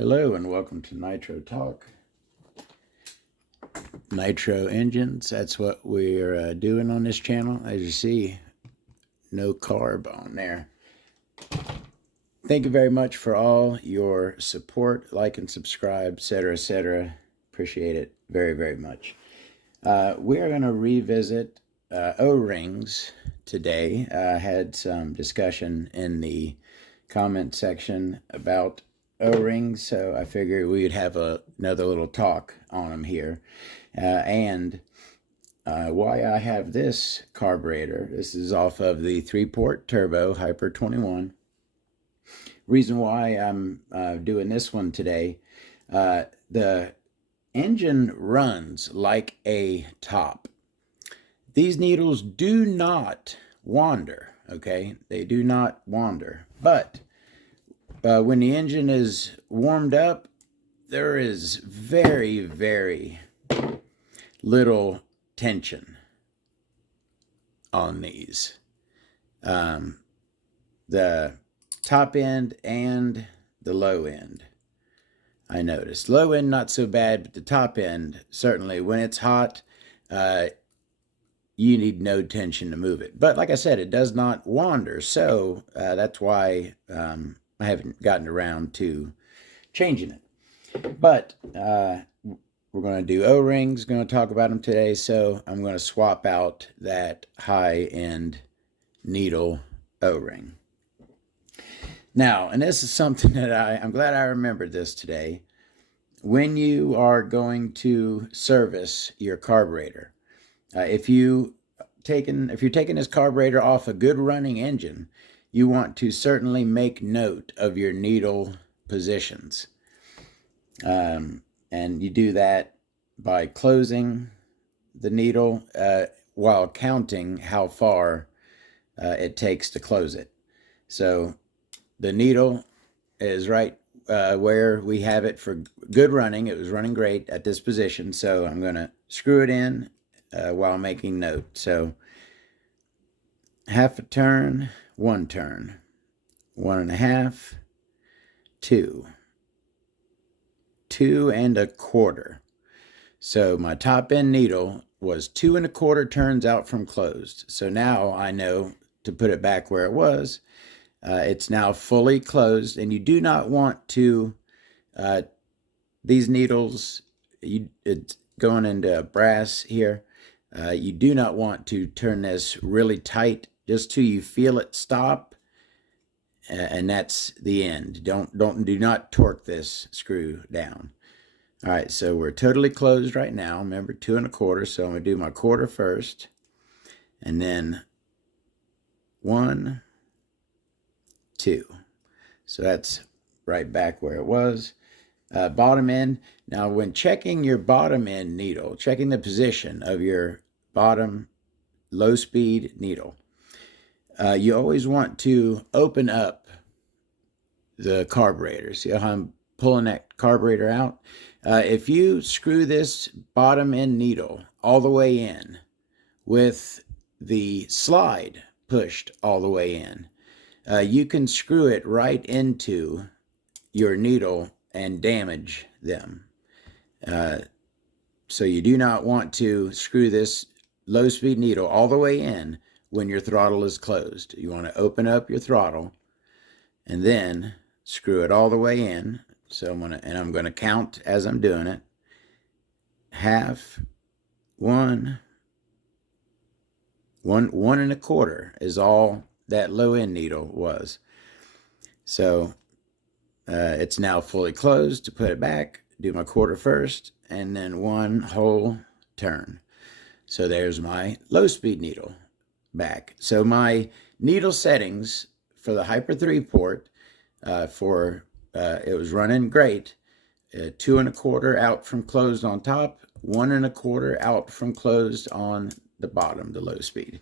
Hello and welcome to Nitro Talk. Nitro engines, that's what we're doing on this channel. As you see, no carb on there. Thank you very much for all your support, like and subscribe, etc., etc. Appreciate it very, very much. We're going to revisit O-rings today. I had some discussion in the comment section about O-rings, so I figured we would have another little talk on them here. And why I have this carburetor. This is off of the 3-port turbo Hyper 21. Reason why I'm doing this one today, the engine runs like a top. These needles do not wander, okay? They do not wander. But when the engine is warmed up, there is very, very little tension on these. The top end and the low end, I noticed. Low end, not so bad, but the top end, certainly, when it's hot, you need no tension to move it. But like I said, it does not wander, so that's why I haven't gotten around to changing it. But we're going to do O-rings, going to talk about them today, so I'm going to swap out that high-end needle O-ring. Now, and this is something that I'm glad I remembered this today. When you are going to service your carburetor, if you're taking this carburetor off a good running engine, you want to certainly make note of your needle positions. And you do that by closing the needle while counting how far it takes to close it. So the needle is right where we have it for good running. It was running great at this position, so I'm going to screw it in while making note. So half a turn, 1 turn, 1.5, 2, 2 1/4. So my top end needle was 2 1/4 turns out from closed. So now I know to put it back where it was. It's now fully closed, and you do not want to, these needles, it's going into brass here. You do not want to turn this really tight just till you feel it stop, and that's the end. Do not torque this screw down. All right, so we're totally closed right now. Remember, 2 1/4, so I'm going to do my quarter first, and then 1, 2. So that's right back where it was. Bottom end. Now, when checking your bottom end needle, checking the position of your bottom low speed needle, you always want to open up the carburetor. See how I'm pulling that carburetor out? If you screw this bottom end needle all the way in with the slide pushed all the way in, you can screw it right into your needle and damage them. So you do not want to screw this low speed needle all the way in when your throttle is closed. You want to open up your throttle and then screw it all the way in. So I'm going to count as I'm doing it. 1/2, 1, 1 1/4 is all that low end needle was. So it's now fully closed. To put it back, do my quarter first, and then 1 whole turn. So there's my low speed needle back. So my needle settings for the Hyper 3-port it was running great. 2 1/4 out from closed on top, 1 1/4 out from closed on the bottom, the low speed.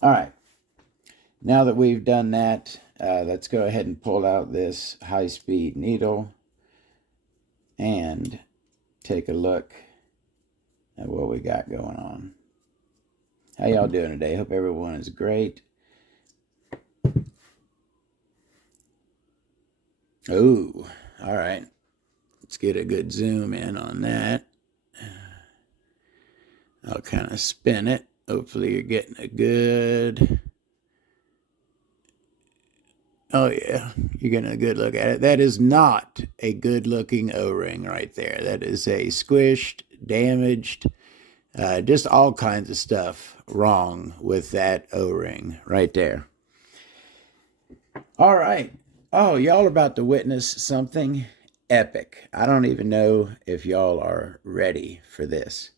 All right. Now that we've done that, let's go ahead and pull out this high-speed needle and take a look at what we got going on. How y'all doing today? Hope everyone is great. Oh, all right. Let's get a good zoom in on that. I'll kind of spin it. Hopefully you're getting a good... Oh yeah, you're getting a good look at it. That is not a good looking O-ring right there. That is a squished, damaged, just all kinds of stuff wrong with that O-ring right there. All right. Oh, y'all are about to witness something epic. I don't even know if y'all are ready for this.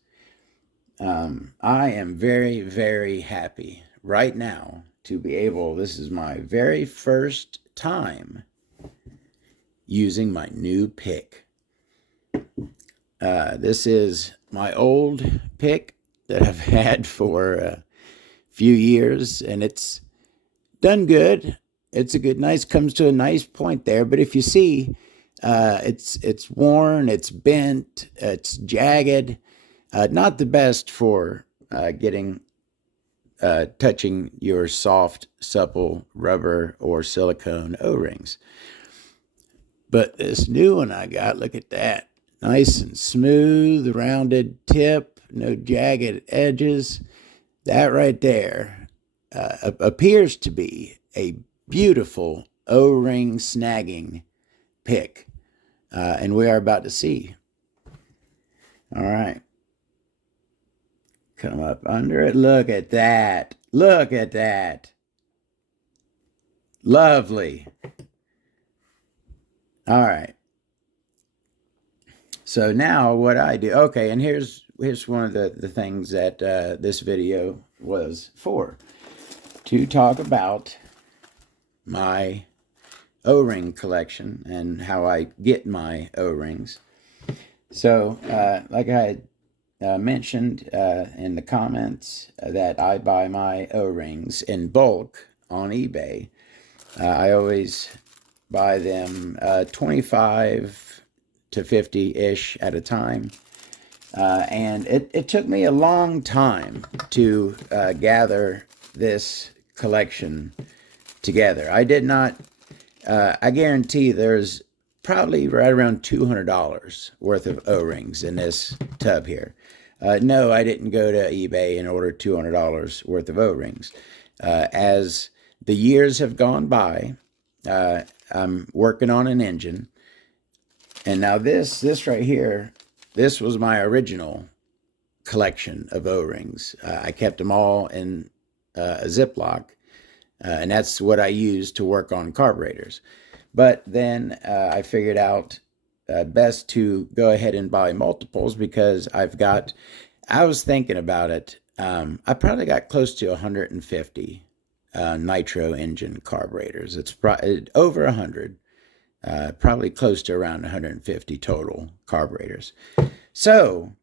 I am very, very happy right now to be able, this is my very first time using my new pick. This is my old pick that I've had for a few years, and it's done good. It's a good, nice, comes to a nice point there. But if you see, it's worn, it's bent, it's jagged. Not the best for touching your soft, supple rubber or silicone O-rings. But this new one I got, look at that. Nice and smooth, rounded tip, no jagged edges. That right there appears to be a beautiful O-ring snagging pick. And we are about to see. All right. Come up under it. Look at that. Look at that. Lovely. All right. So now what I do, okay, and here's one of the things that this video was for, to talk about my O-ring collection and how I get my O-rings. So, like I had mentioned in the comments, that I buy my O-rings in bulk on eBay. I always buy them 25 to 50-ish at a time. And it took me a long time to gather this collection together. I did not, I guarantee there's probably right around $200 worth of O-rings in this tub here. No, I didn't go to eBay and order $200 worth of O-rings. As the years have gone by, I'm working on an engine. And now this right here, this was my original collection of O-rings. I kept them all in a Ziploc, and that's what I used to work on carburetors. But then I figured out best to go ahead and buy multiples, because I was thinking about it. I probably got close to 150 nitro engine carburetors. It's over 100, probably close to around 150 total carburetors. So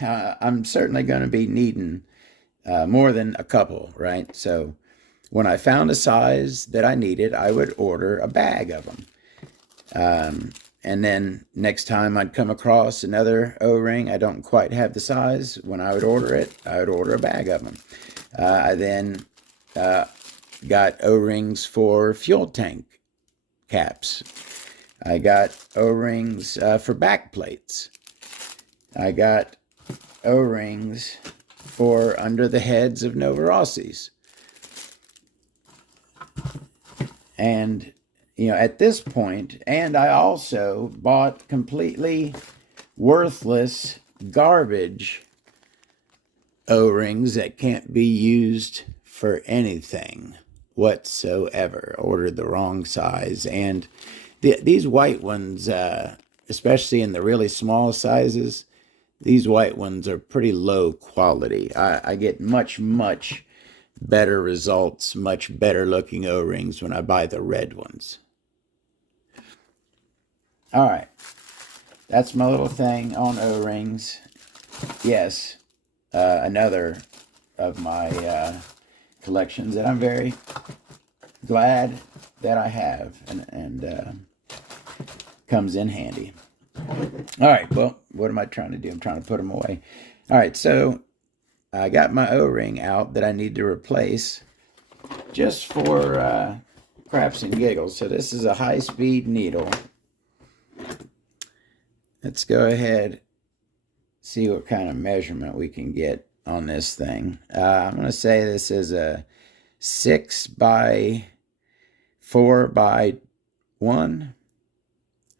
I'm certainly going to be needing more than a couple, right? So when I found a size that I needed, I would order a bag of them. And then next time I'd come across another O-ring, I don't quite have the size. When I would order it, I would order a bag of them. I then got O-rings for fuel tank caps. I got O-rings for back plates. I got O-rings for under the heads of Novarossis. And, you know, at this point, and I also bought completely worthless garbage O-rings that can't be used for anything whatsoever. Ordered the wrong size. And these white ones, especially in the really small sizes, these white ones are pretty low quality. I get much better results, much better looking O-rings when I buy the red ones. All right. That's my little thing on O-rings. Yes, another of my collections that I'm very glad that I have, and comes in handy. All right, well, what am I trying to do? I'm trying to put them away. All right, so I got my O-ring out that I need to replace just for craps and giggles. So this is a high-speed needle. let's go ahead, see what kind of measurement we can get on this thing. I'm going to say this is a 6 by 4 by 1,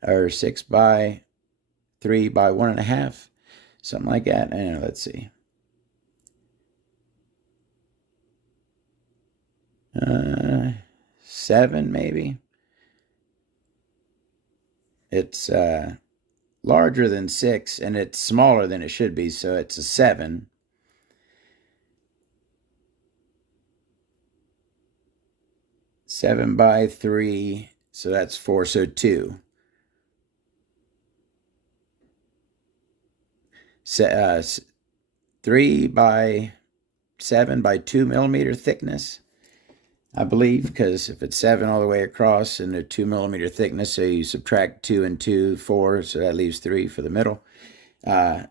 or 6 by 3 by 1.5, something like that. And let's see. 7 maybe. It's larger than 6, and it's smaller than it should be, so it's a 7. Seven by 3, so that's 4, so 2. 3 by 7 by 2 millimeter thickness, I believe, because if it's 7 all the way across and a 2 millimeter thickness, so you subtract 2 and 2, 4, so that leaves 3 for the middle. I'm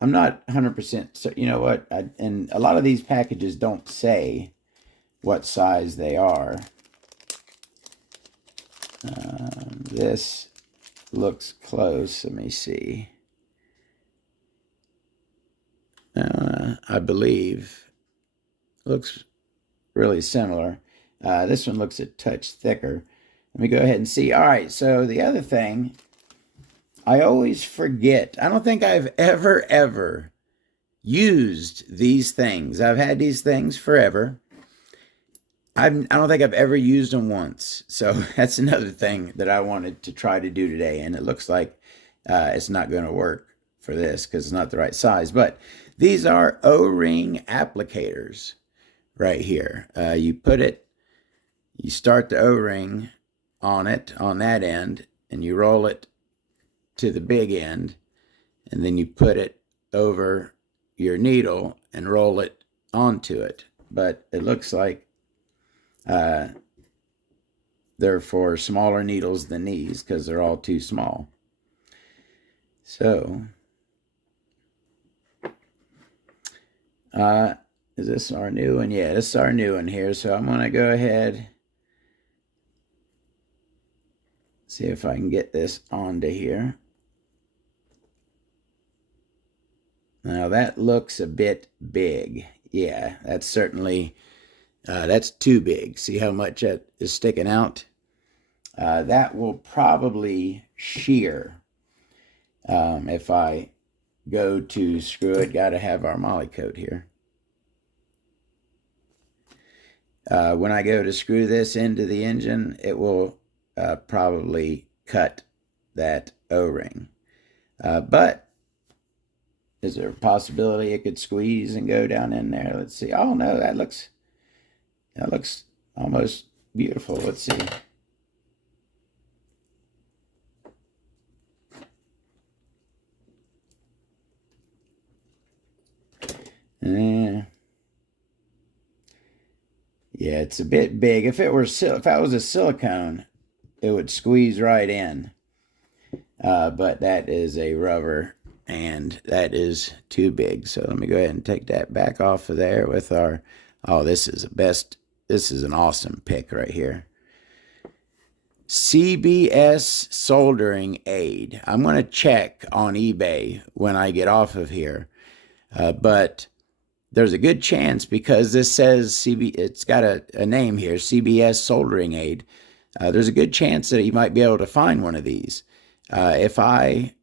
not 100%, so you know what, and a lot of these packages don't say what size they are. This looks close. Let me see. I believe looks really similar. This one looks a touch thicker. Let me go ahead and see. All right, so the other thing, I always forget. I don't think I've ever used these things. I've had these things forever. I don't think I've ever used them once. So that's another thing that I wanted to try to do today. And it looks like it's not going to work for this because it's not the right size. But these are O-ring applicators right here. You start the O-ring on it, on that end, and you roll it to the big end. And then you put it over your needle and roll it onto it. But it looks like they're for smaller needles than these because they're all too small. So, is this our new one? Yeah, this is our new one here. So I'm going to go ahead, see if I can get this onto here. Now that looks a bit big. Yeah, that's certainly... that's too big. See how much that is sticking out? That will probably shear if I go to screw it. Got to have our molykote here. When I go to screw this into the engine, it will probably cut that O-ring. But is there a possibility it could squeeze and go down in there? Let's see. Oh, no, that looks almost beautiful. Let's see. Yeah, it's a bit big. If I was a silicone, it would squeeze right in. But that is a rubber, and that is too big. So let me go ahead and take that back off of there with our... Oh, this is an awesome pick right here. CBS soldering aid. I'm going to check on eBay when I get off of here. But there's a good chance, because this says it's got a name here, CBS soldering aid. There's a good chance that you might be able to find one of these. If I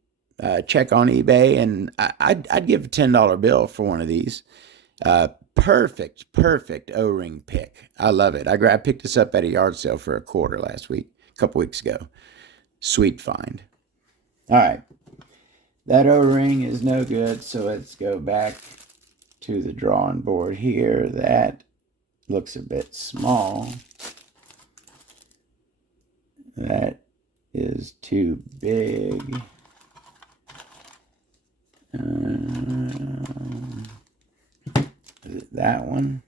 check on eBay, and I'd give a $10 bill for one of these. Perfect O-ring pick. I love it. I picked this up at a yard sale for $25 a couple weeks ago. Sweet find. All right. That O-ring is no good, so let's go back to the drawing board here. That looks a bit small. That is too big. Is it that one?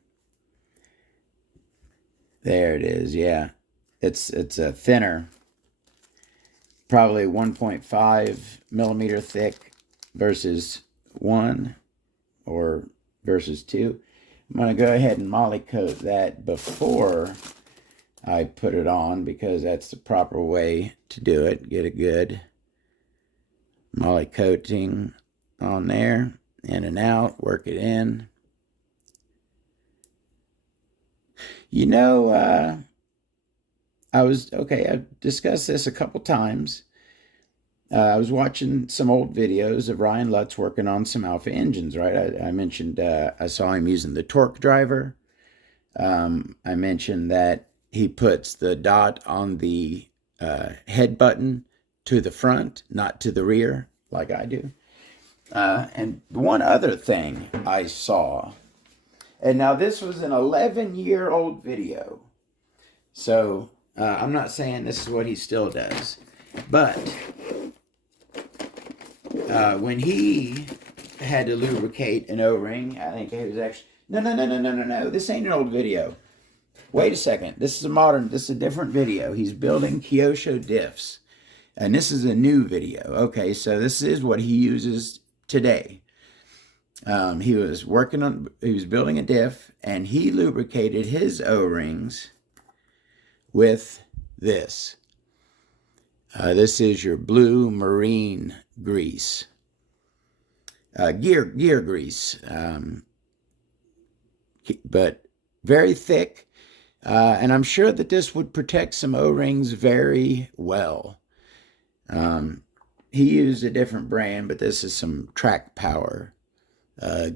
There it is. Yeah, it's a thinner, probably 1.5 millimeter thick versus 1 or versus 2. I'm going to go ahead and molykote that before I put it on, because that's the proper way to do it. Get a good molykoting on there, in and out, work it in. You know, I've discussed this a couple times. I was watching some old videos of Ryan Lutz working on some Alpha engines, right? I mentioned I saw him using the torque driver. I mentioned that he puts the dot on the head button to the front, not to the rear, like I do. And one other thing I saw, and now this was an 11-year-old video, so I'm not saying this is what he still does, but when he had to lubricate an O-ring, I think it was actually, no, this ain't an old video. Wait a second, this is a different video. He's building Kyosho diffs, and this is a new video. Okay, so this is what he uses today. He was building a diff, and he lubricated his O-rings with this. This is your blue marine grease, gear grease, but very thick. And I'm sure that this would protect some O-rings very well. He used a different brand, but this is some Track Power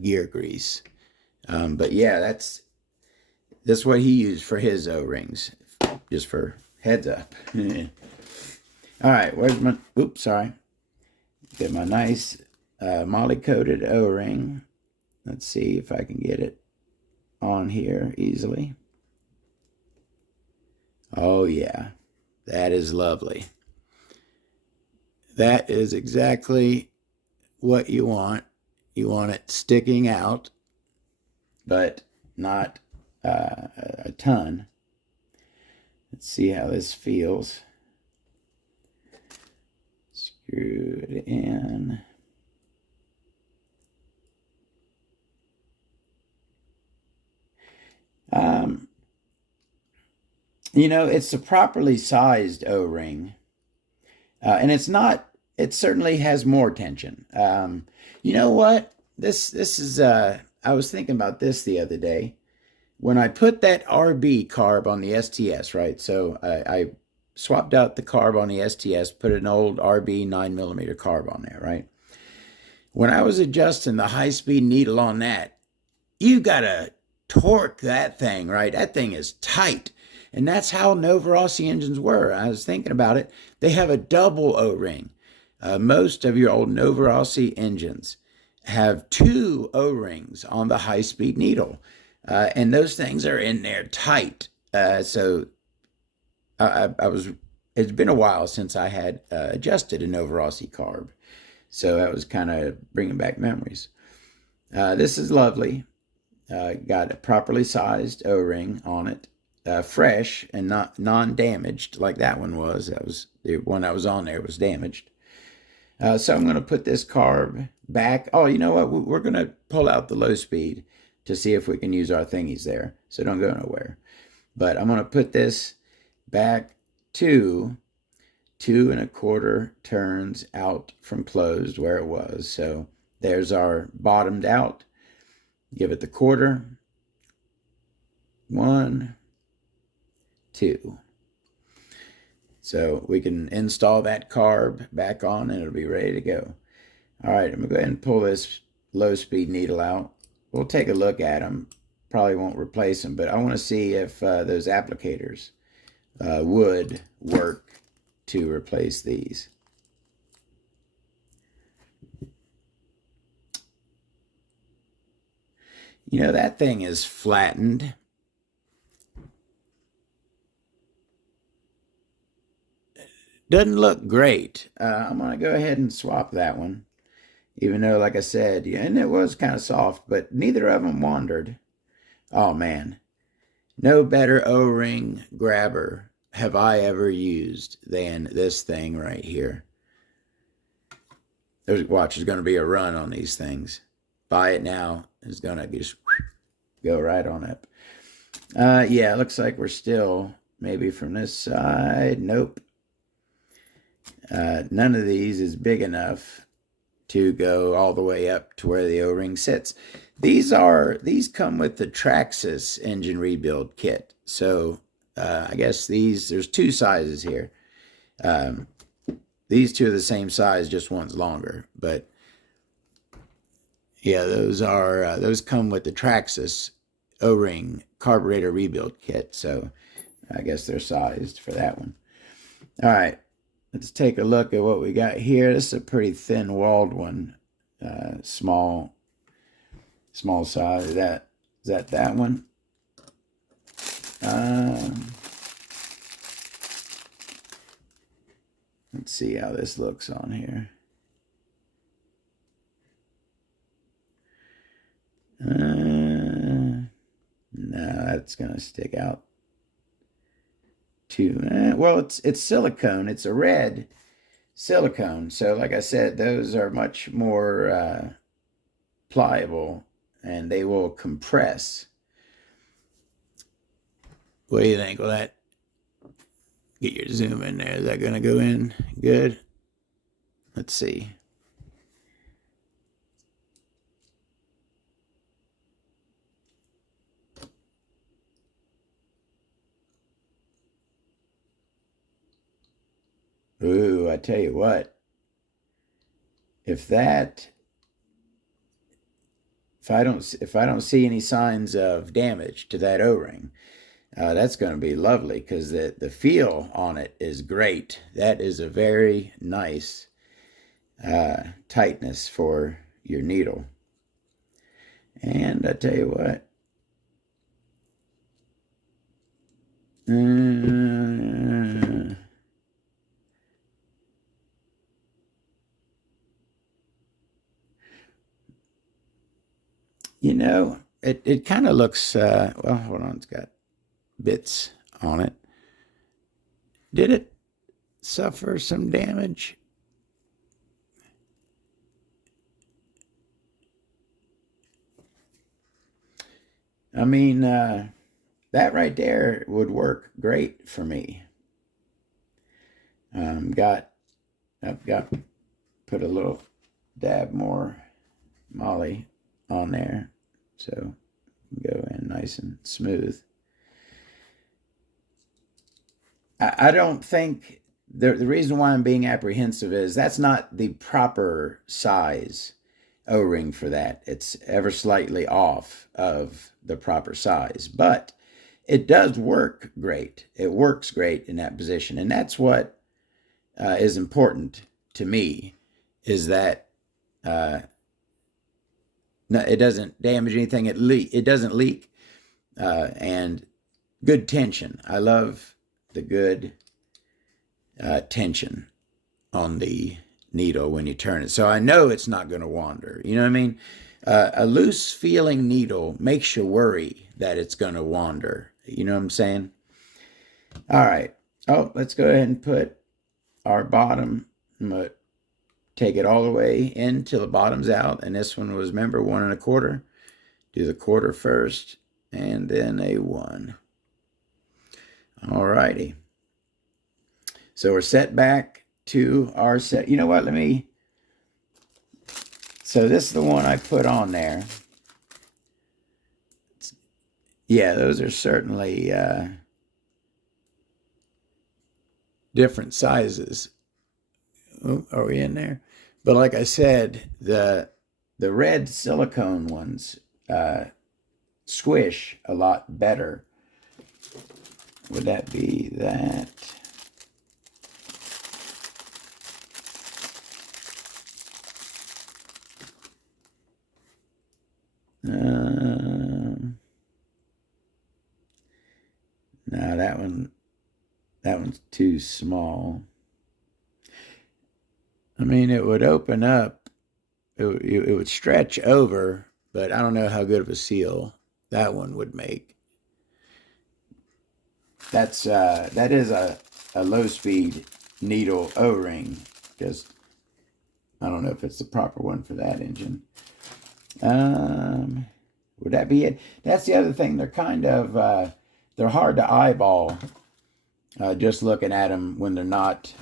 gear grease. But yeah, that's what he used for his O-rings, just for heads up. All right, where's my, oops, sorry. Get my nice moly-coated O-ring. Let's see if I can get it on here easily. Oh yeah, that is lovely. That is exactly what you want. You want it sticking out, but not a ton. Let's see how this feels. Screw it in. You know, it's a properly sized O-ring, and it certainly has more tension. You know what? This is, I was thinking about this the other day. When I put that RB carb on the STS, right? So I swapped out the carb on the STS, put an old RB 9mm carb on there, right? When I was adjusting the high-speed needle on that, you got to torque that thing, right? That thing is tight. And that's how Novorossi engines were. I was thinking about it. They have a double O-ring. Most of your old Novorossi engines have two O-rings on the high-speed needle. And those things are in there tight. So it's been a while since I had adjusted a Novorossi carb. So that was kind of bringing back memories. This is lovely. Got a properly sized O-ring on it. Fresh and not non-damaged like that one was. That was the one I was on there was damaged. So I'm going to put this carb back. Oh, you know what? We're going to pull out the low speed to see if we can use our thingies there. So don't go nowhere. But I'm going to put this back to 2 1/4 turns out from closed where it was. So there's our bottomed out. Give it the quarter. 1, 2. So we can install that carb back on and it'll be ready to go. All right, I'm going to go ahead and pull this low-speed needle out. We'll take a look at them. Probably won't replace them, but I want to see if those applicators would work to replace these. You know, that thing is flattened. Doesn't look great. I'm going to go ahead and swap that one. Even though, like I said, and it was kind of soft, but neither of them wandered. Oh, man. No better O-ring grabber have I ever used than this thing right here. Watch, there's going to be a run on these things. Buy it now. It's going to just go right on up. Yeah, it looks like we're still maybe from this side. Nope. None of these is big enough to go all the way up to where the O-ring sits. These come with the Traxxas engine rebuild kit. So I guess there's two sizes here. These two are the same size, just one's longer. But yeah, those come with the Traxxas O-ring carburetor rebuild kit. So I guess they're sized for that one. All right, let's take a look at what we got here. This is a pretty thin-walled one, small size. Is that one? Let's see how this looks on here. No, that's gonna stick out too. Well, it's silicone. It's a red silicone. So, like I said, those are much more pliable, and they will compress. What do you think? Will that get your zoom in there? Is that going to go in good? Let's see. Ooh, I tell you what. If I don't see any signs of damage to that O-ring, that's going to be lovely, because the feel on it is great. That is a very nice tightness for your needle. And I tell you what, you know, it kind of looks, well, hold on, it's got bits on it. Did it suffer some damage? I mean, that right there would work great for me. I've got put a little dab more moly on there, so go in nice and smooth. I don't think the reason why I'm being apprehensive is that's not the proper size O-ring for that. It's ever slightly off of the proper size, but it does work great. It works great in that position, and that's what is important to me, is that no, it doesn't damage anything. It doesn't leak, and good tension. I love the good tension on the needle when you turn it. So I know it's not going to wander. You know what I mean? A loose feeling needle makes you worry that it's going to wander. You know what I'm saying? All right. Oh, let's go ahead and put our bottom. I'm going to take it all the way in till the bottom's out. And this one was, remember, 1 1/4. Do the quarter first and then a 1. All righty. So we're set back to our set. You know what? So this is the one I put on there. Yeah, those are certainly different sizes. Oh, are we in there? But like I said, the red silicone ones squish a lot better. Would that be that? No, that one's too small. I mean, it would open up, it would stretch over, but I don't know how good of a seal that one would make. That is a low speed needle O-ring. Just, I don't know if it's the proper one for that engine. Would that be it? That's the other thing. They're kind of, they're hard to eyeball just looking at them when they're not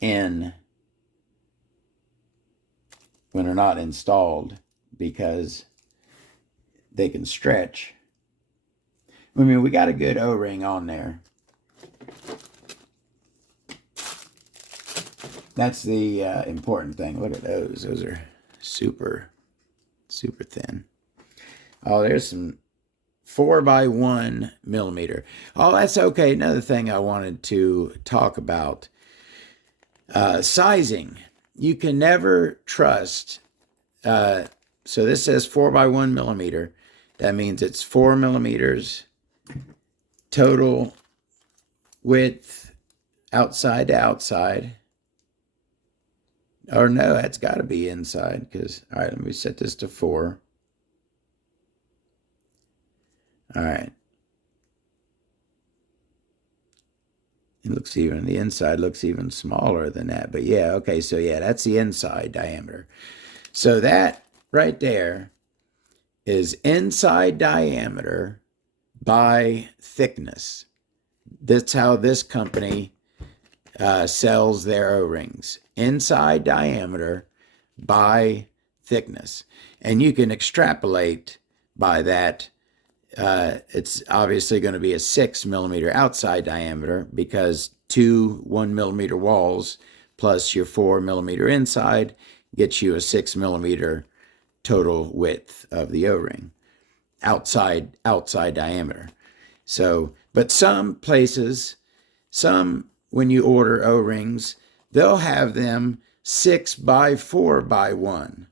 in when they're not installed because they can stretch. I mean, we got a good O-ring on there. That's the important thing. Look at those. Those are super, super thin. Oh, there's some 4x1 millimeter. Oh, that's okay. Another thing I wanted to talk about. Sizing. You can never trust. So this says 4x1 millimeter. That means it's 4 millimeters total width outside to outside. Or no, that's got to be inside because, all right, let me set this to 4. All right. It looks even, the inside looks even smaller than that. But yeah, okay, so yeah, that's the inside diameter. So that right there is inside diameter by thickness. That's how this company sells their O-rings. Inside diameter by thickness. And you can extrapolate by that. It's obviously going to be a 6 millimeter outside diameter because 2 1 millimeter walls plus your 4 millimeter inside gets you a 6 millimeter total width of the O-ring outside diameter. So, but some places, when you order O-rings, they'll have them 6x4x1.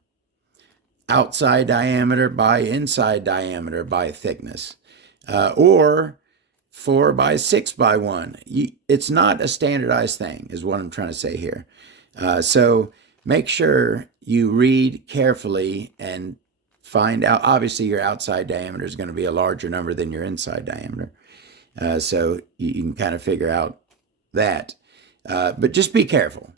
Outside diameter by inside diameter by thickness, or 4x6x1. It's not a standardized thing, is what I'm trying to say here. So make sure you read carefully and find out. Obviously, your outside diameter is going to be a larger number than your inside diameter. So you can kind of figure out that. But just be careful.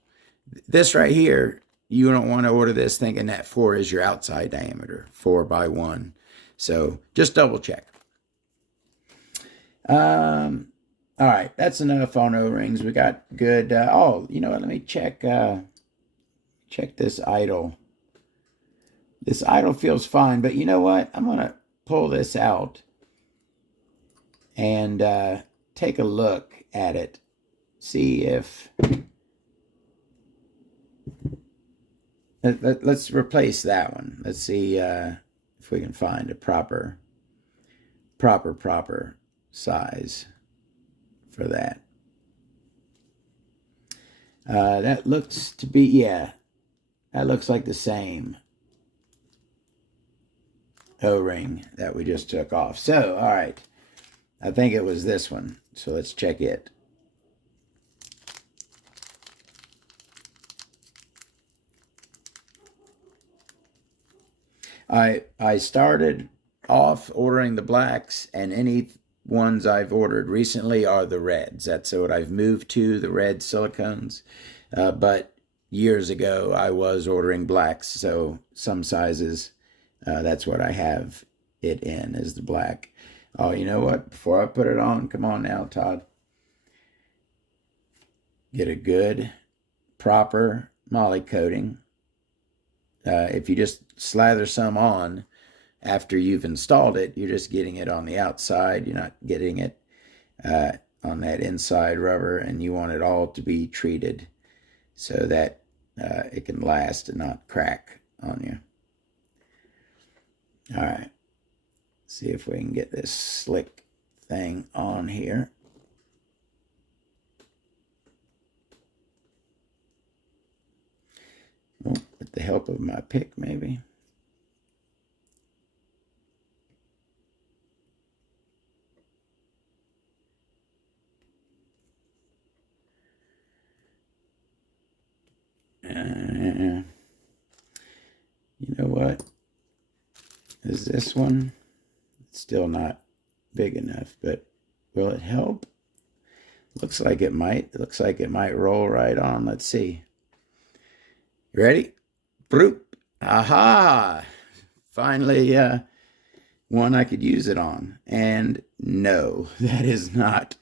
This right here, you don't want to order this thinking that 4 is your outside diameter, 4x1. So just double check. All right, that's enough on O-rings. We got good. Oh, you know what? Let me check this idle. This idle feels fine, but you know what? I'm gonna pull this out and take a look at it. See if. Let's replace that one. Let's see if we can find a proper size for that. That looks to be, yeah, that looks like the same O-ring that we just took off. So, all right, I think it was this one. So let's check it. I started off ordering the blacks, and any ones I've ordered recently are the reds. That's what I've moved to, the red silicones. But years ago, I was ordering blacks, so some sizes, that's what I have it in, is the black. Oh, you know what? Before I put it on, come on now, Todd. Get a good, proper molykoting. If you just slather some on after you've installed it, you're just getting it on the outside. You're not getting it on that inside rubber, and you want it all to be treated so that it can last and not crack on you. All right. See if we can get this slick thing on here. Oh, with the help of my pick, maybe. You know what? Is this one? It's still not big enough, but will it help? Looks like it might. It looks like it might roll right on. Let's see. You ready? Broop. Aha! Finally, one I could use it on. And no, that is not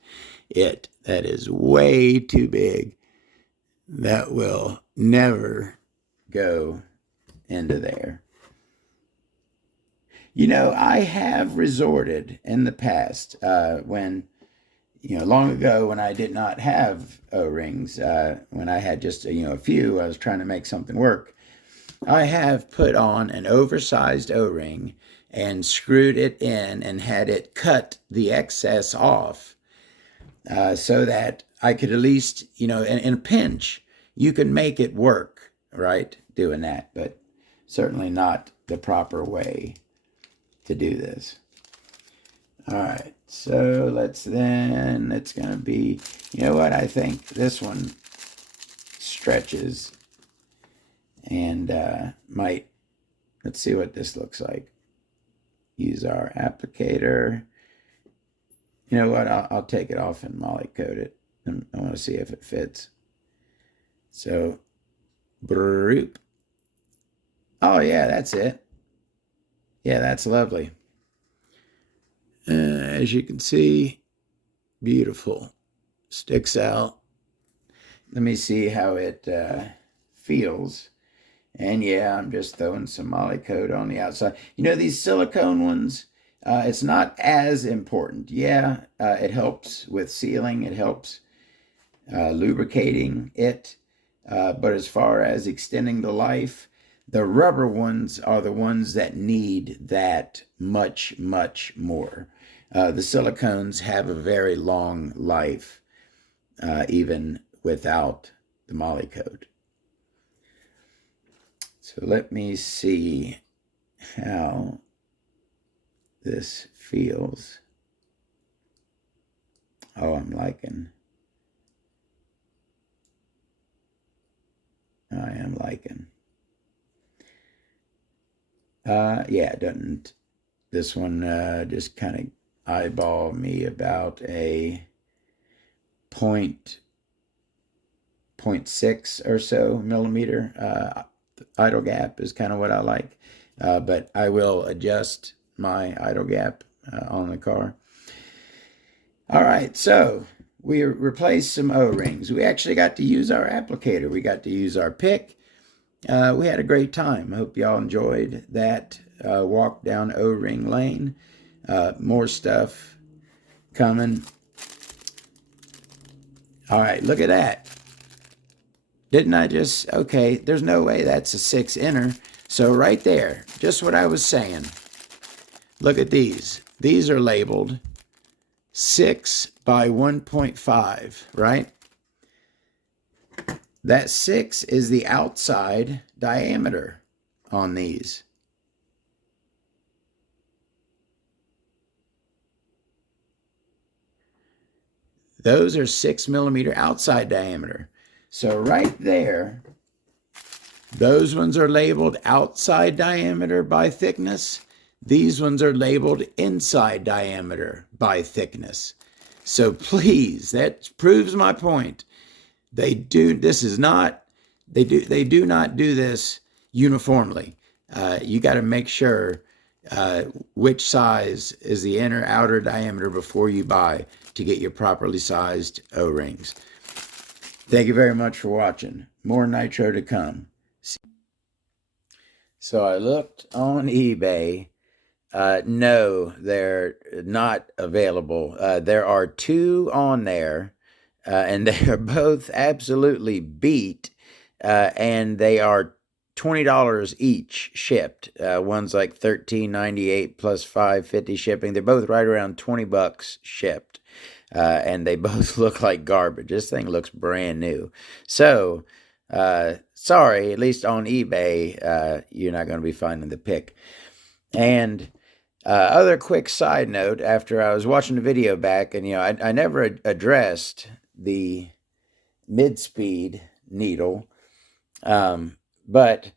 it. That is way too big. That will never go into there. You know, I have resorted in the past when, long ago when I did not have O-rings, when I had just, a few, I was trying to make something work. I have put on an oversized O-ring and screwed it in and had it cut the excess off so that I could at least, in a pinch, you can make it work, right, doing that, but certainly not the proper way to do this. All right, so it's going to be, you know what, I think this one stretches and let's see what this looks like. Use our applicator. You know what, I'll take it off and molykote it. I want to see if it fits. So, broop. Oh yeah, that's it. Yeah, that's lovely. As you can see, beautiful. Sticks out. Let me see how it feels. And yeah, I'm just throwing some molykote on the outside. You know, these silicone ones, it's not as important. Yeah, it helps with sealing. It helps lubricating it. But as far as extending the life, the rubber ones are the ones that need that much, much more. The silicones have a very long life, even without the molykote. So let me see how this feels. Oh, I'm liking. I am liking. Yeah, it doesn't. This one just kind of eyeball me about a 0.6 or so millimeter. Idle gap is kind of what I like, but I will adjust my idle gap on the car. All right, so we replaced some O-rings. We actually got to use our applicator. We got to use our pick. We had a great time. I hope y'all enjoyed that walk down O-ring lane. More stuff coming. All right, look at that. Didn't I just, okay, there's no way that's a 6 inner. So right there, just what I was saying. Look at these. These are labeled 6 by 1.5, right? That 6 is the outside diameter on these. Those are 6 millimeter outside diameter. So right there, those ones are labeled outside diameter by thickness. These ones are labeled inside diameter by thickness. So please, that proves my point. They do not do this uniformly. You got to make sure which size is the inner outer diameter before you buy to get your properly sized O-rings. Thank you very much for watching. More Nitro to come. So I looked on eBay. No, they're not available. There are 2 on there, and they are both absolutely beat, and they are $20 each shipped. One's like $13.98 plus $5.50 shipping. They're both right around $20 shipped. And they both look like garbage. This thing looks brand new. So, sorry, at least on eBay, you're not going to be finding the pick. And other quick side note, after I was watching the video back, and I never addressed the mid-speed needle, but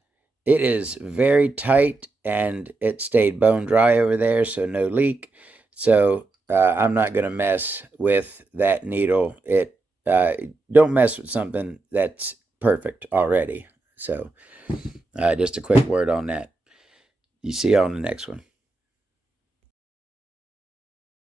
it is very tight, and it stayed bone dry over there, so no leak. So I'm not going to mess with that needle. Don't mess with something that's perfect already. So just a quick word on that. You see you on the next one.